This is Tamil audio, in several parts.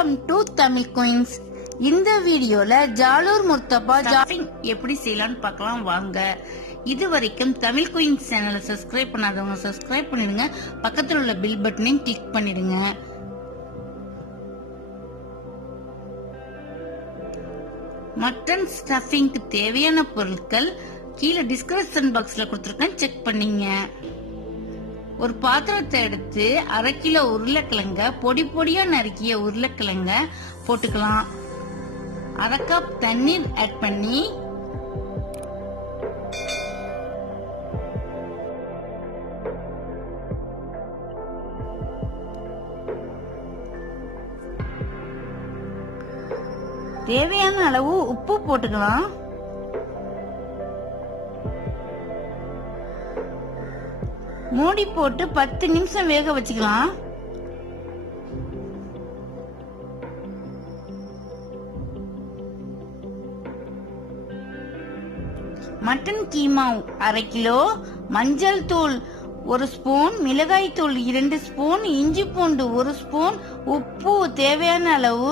Welcome to Tamil queens. இந்த வீடியோல ஜாலூர் முர்த்தபா ஸ்டஃபிங் எப்படி செய்யலாம்னு பார்க்கலாம் வாங்க. இது வரைக்கும் தமிழ் குயின்ஸ் சேனலை சப்ஸ்கிரைப் பண்ணாதவங்க சப்ஸ்கிரைப் பண்ணிடுங்க. பக்கத்தில் உள்ள பில் பட்டனையும் கிளிக் பண்ணிடுங்க. மட்டன் ஸ்டஃபிங்க்கு தேவையான பொருட்கள் கீழே டிஸ்கிரிப்ஷன் பாக்ஸ்ல கொடுத்துருக்கேன், செக் பண்ணீங்க. ஒரு பாத்திரத்தை எடுத்து 1/2 கிலோ உருளைக்கிழங்க பொடி பொடியா நறுக்கிய உருளைக்கிழங்க போட்டுக்கலாம். 1/2 கப் தண்ணீர் ஆட் பண்ணி தேவையான அளவு உப்பு போட்டுக்கலாம். மூடி போட்டு 10 நிமிஷம் வேக வச்சுக்கலாம். மட்டன் கீமா 1/2 கிலோ, மஞ்சள் தூள் 1 ஸ்பூன், மிளகாய் தூள் 2 ஸ்பூன், இஞ்சி பூண்டு 1 ஸ்பூன், உப்பு தேவையான அளவு,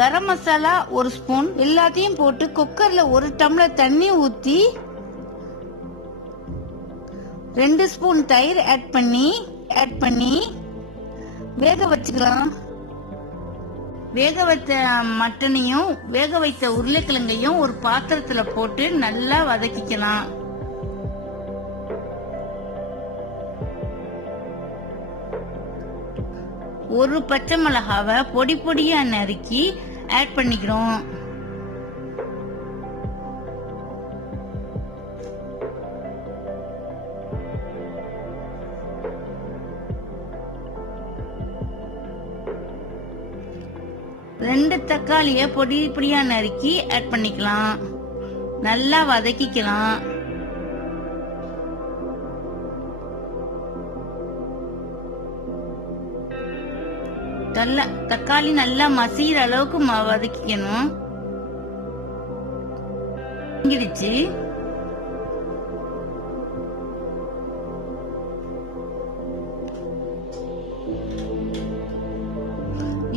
கரம் மசாலா 1 ஸ்பூன் எல்லாத்தையும் போட்டு குக்கர்ல 1 டம்ளர் தண்ணி ஊத்தி 2 ஸ்பூன் தயிர் ஆட் பண்ணி வேக வச்சுக்கலாம். வேக வைத்த மட்டனையும் வேக வைத்த உருளைக்கிழங்கையும் ஒரு பாத்திரத்துல போட்டு நல்லா வதக்கிக்கலாம். ஒரு பச்சை மிளகாவை பொடி பொடியா நறுக்கி ஆட் பண்ணிக்கிறோம். ரெண்டு தக்காளிய பொடி பொடியா நறுக்கி ஆட் பண்ணிக்கலாம். நல்லா வதக்கிக்கலாம். தக்காளி நல்லா மசிகிற அளவுக்கு வதக்கிக்கணும்.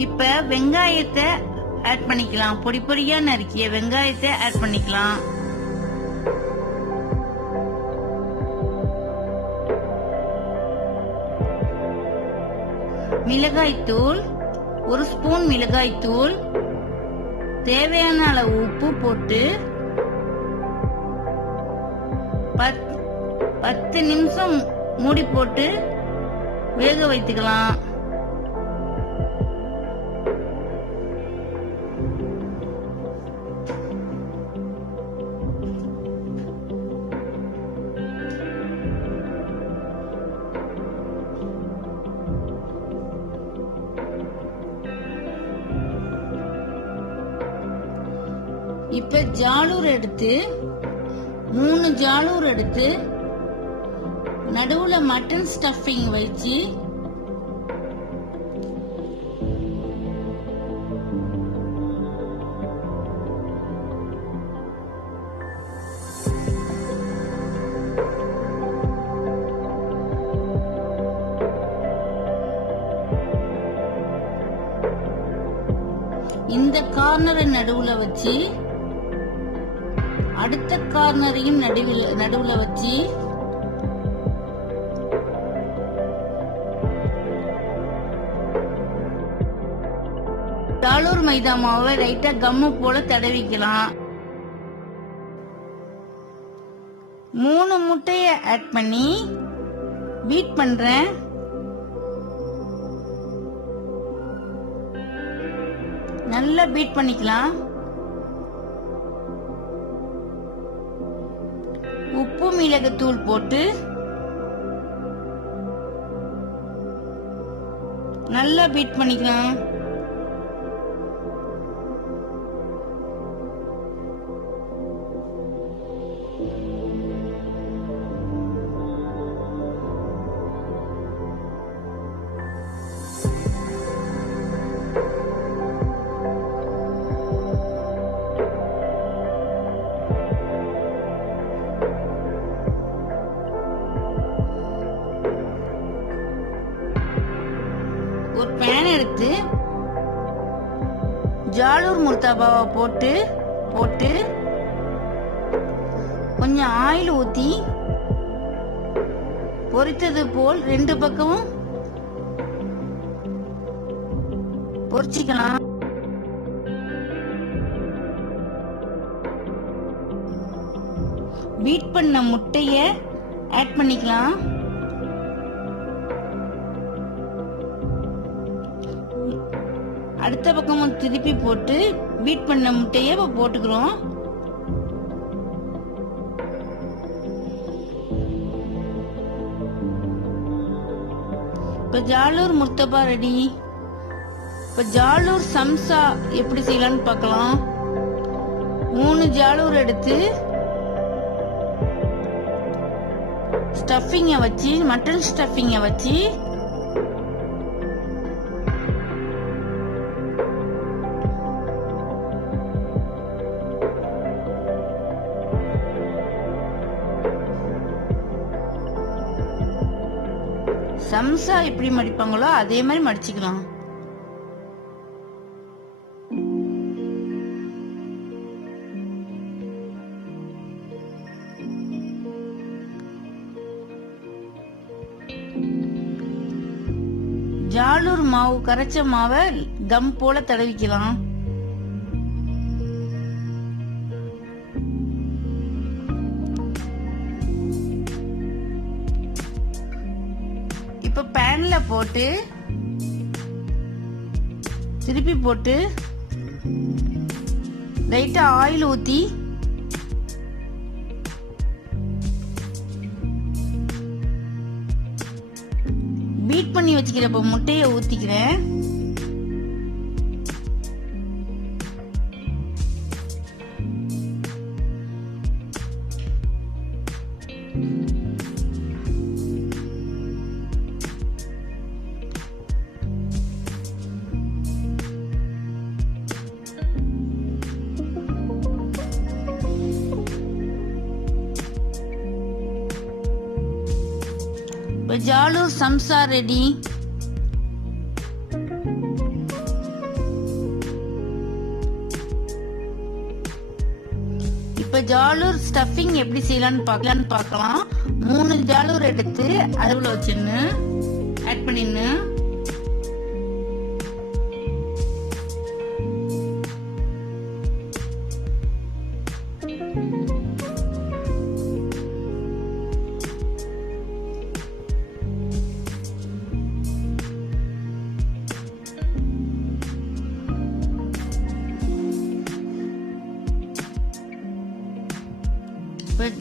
இப்ப வெங்காயத்தை ஆட் பண்ணிக்கலாம். பொடி பொடியா நறுக்கிய வெங்காயத்தை ஆட் பண்ணிக்கலாம். மிளகாய் தூள் 1 ஸ்பூன், மிளகாய் தூள் தேவையான அளவு உப்பு போட்டு 10 நிமிஷம் மூடி போட்டு வேக வைத்துக்கலாம். இப்ப ஜாலூர் எடுத்து 3 ஜாலூர் எடுத்து நடுவுல மட்டன் ஸ்டஃபிங் வச்சு இந்த கார்னரை நடுவுல வச்சு அடுத்த கார்னரையும் நடுவுல வச்சு ஜாலூர் மைதா மாவை லைட்டா கம்மு போல தடவிக்கலாம். 3 முட்டைய ஆட் பண்ணி பீட் பண்றேன். நல்லா பீட் பண்ணிக்கலாம். உப்பு மிளகு தூள் போட்டு நல்லா பீட் பண்ணிக்கலாம். ஒரு பேன் எடுத்து ஜாலூர் முர்தாபாவை போட்டு போட்டு கொஞ்சம் ஆயில் ஊத்தி பொரித்தது போல் ரெண்டு பக்கமும் பொரிச்சிக்கலாம். பீட் பண்ண முட்டைய ஆட் பண்ணிக்கலாம். அடுத்த பக்கமும் திருப்பி போட்டு பீட் பண்ண முட்டைய போட்டுக்கிறோம். இப்ப ஜாலூர் முர்தபா ரெடி. இப்ப ஜாலூர் சம்சா எப்படி செய்யலாம்னு பார்க்கலாம். 3 ஜாலூர் எடுத்து ஸ்டஃபிங்க வச்சு மட்டன் ஸ்டஃபிங்க வச்சு சம்சா எப்படி மடிப்பாங்களோ அதே மாதிரி மடிச்சுக்கலாம். ஜாலூர் மாவு கரைச்ச மாவை தம் போல தடவிக்கலாம். இப்ப பேன்ல போட்டு திருப்பி போட்டு லைட்டா ஆயில் ஊத்தி பீட் பண்ணி வச்சுக்கிறப்ப முட்டையை ஊத்திக்கிறேன். ஜாலூர் சம்சா ரெடி. இப்ப ஜாலூர் ஸ்டஃபிங் எப்படி செய்யலாம்னு பார்க்கலாம். 3 ஜாலூர் எடுத்து அடுப்புல வச்சிருந்து ஆட் பண்ணின்னு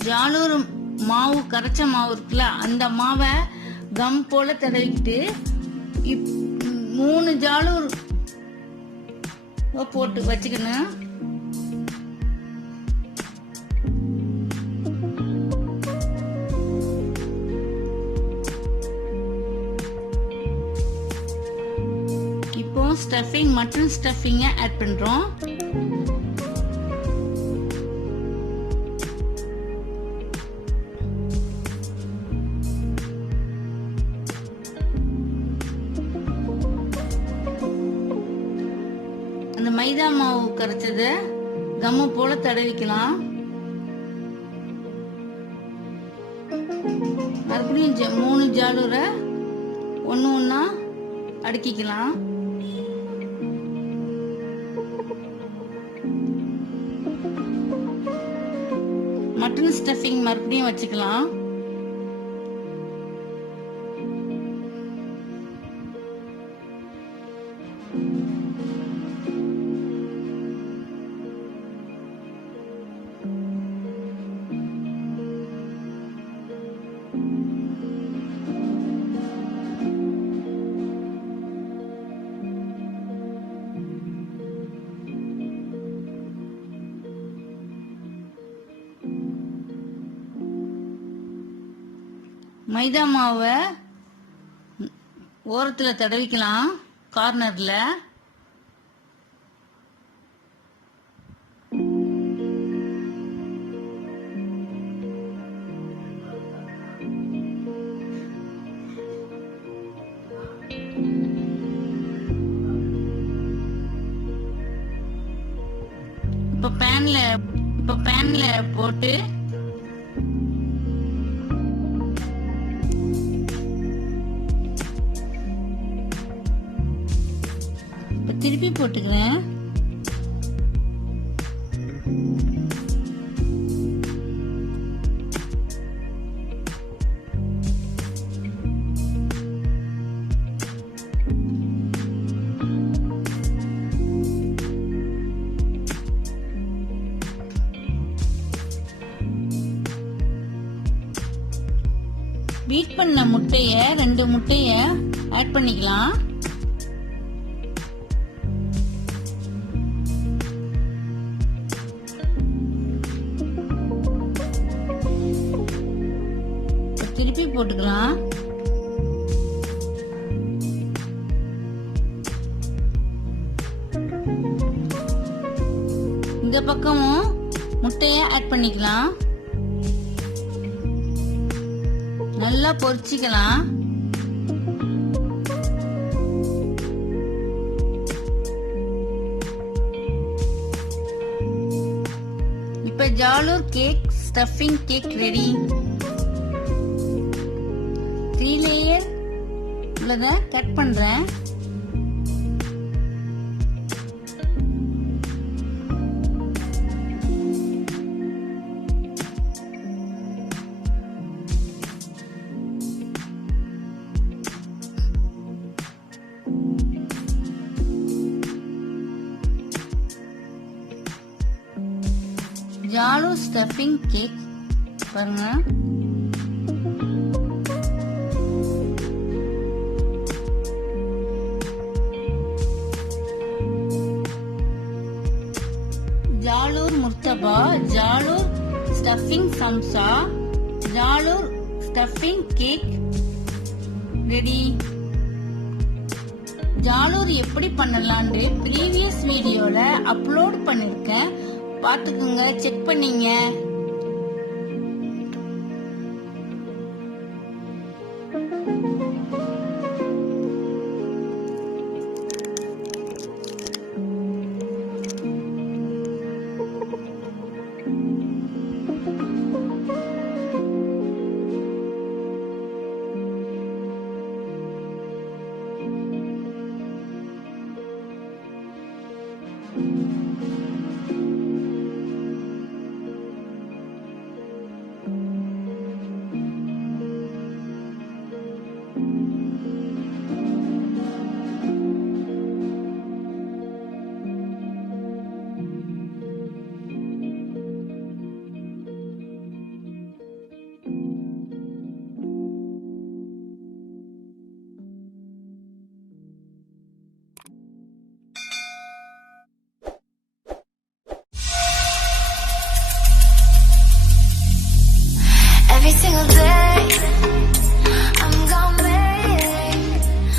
ஜாலூர் மாவு கரைச்ச மாவு இருக்குல்ல அந்த மாவை கம் போல தடவிக்கிட்டு 3 ஜாலூர் போட்டு வச்சுக்கணும். இப்போ ஸ்டஃபிங் மட்டன் ஸ்டஃபிங்க ஆட் பண்றோம். அந்த மைதா மாவு கரைச்சத கம்மு போல தடவிக்கலாம். மறுபடியும் 3 ஜாலூரை ஒன்னு ஒன்னா அடுக்கிக்கலாம். மட்டன் ஸ்டஃபிங் மறுபடியும் வச்சுக்கலாம். மைதா மாவை ஓரத்துல தடவிக்கலாம் கார்னர்ல. இப்போ பேன்ல போட்டு திருப்பி போட்டுக்கிறேன். பீட் பண்ண முட்டைய 2 முட்டைய ஆட் பண்ணிக்கலாம். திருப்பி போட்டுக்கலாம். இந்த பக்கமும் முட்டைய ஆட் பண்ணிக்கலாம். நல்லா பொரிச்சிக்கலாம். இப்ப ஜாலூர் cake stuffing cake ready. 3 layer உள்ளத கட் பண்றேன். ஜாலூர் ஸ்டஃபிங் கேக் பாருங்க. ஜாலூர் முர்த்தபா, ஜாலூர் ஸ்டஃபிங் சம்சா, ஜாலூர் ஸ்டஃபிங் கேக் ரெடி. ஜாலூர் எப்படி பண்ணலான்னு ப்ரீவியஸ் வீடியோல அப்லோட் பண்ணிருக்கேன், பாத்துக்குங்க, செக் பண்ணீங்க.